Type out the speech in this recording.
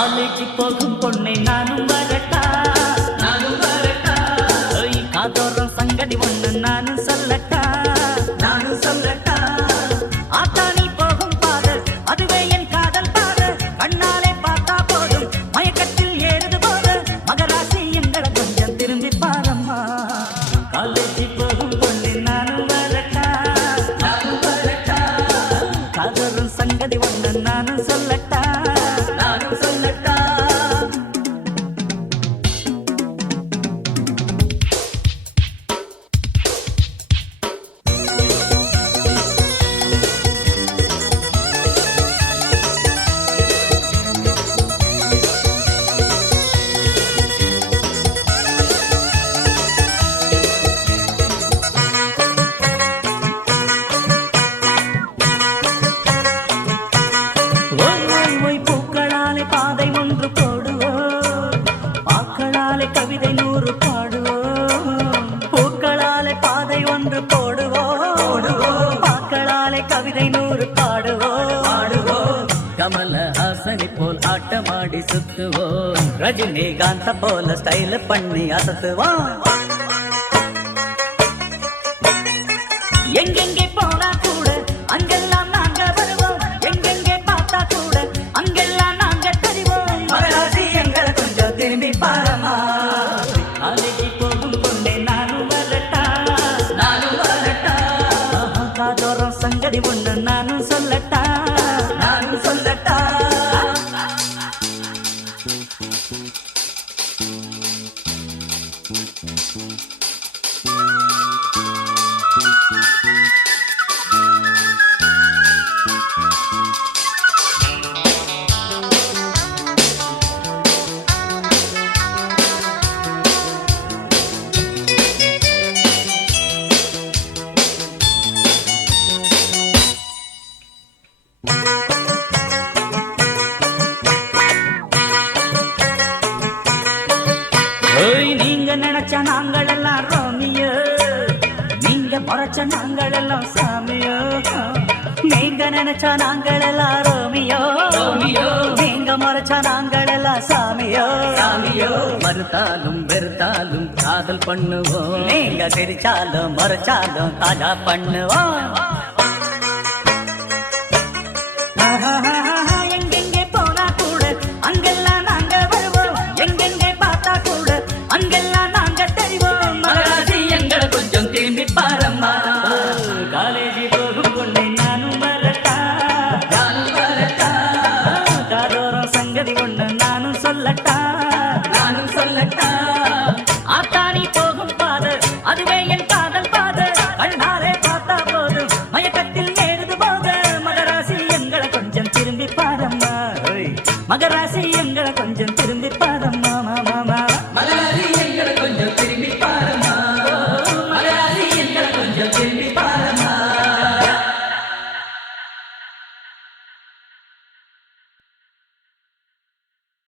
College போகும் பொண்ணை நானும் வரட்டா நானும் கவிதை நூறு பாடுவோம். பாடுவோம். கமலஹாசனி போல் ஆட்டமாடி சுத்துவோம். ரஜினிகாந்த போல ஸ்டைல் பண்ணி அசத்துவோம். எங்கெங்கே போனா கூட அங்கெல்லாம் நாங்க வருவோம். எங்கெங்கே பார்த்தா கூட அங்கெல்லாம் நாங்க தெரிவோம். மகராசி எங்களை கொஞ்சம் திரும்பி பாரமா. போகும் நானும் வரட்டா. நானும் வரட்டா. காதோரம் சங்கடி ஒண்ணு Thank you. நீங்க நினைச்ச நாங்கள் எல்லாம் ரோமியோ. நீங்க மறைச்ச நாங்கள் எல்லாம் சாமியோ. நீங்க நினைச்ச நாங்கள் எல்லாம் ரோமியோ. நீங்க மறைச்ச நாங்கள் எல்லாம் சாமியோ. சாமியோ. மறுத்தாலும் வெறுத்தாலும் காதல் பண்ணுவோம். நீங்க சிரிச்சாலும் மறைச்சாலும் தாஜா பண்ணுவோம். मगर ऐसी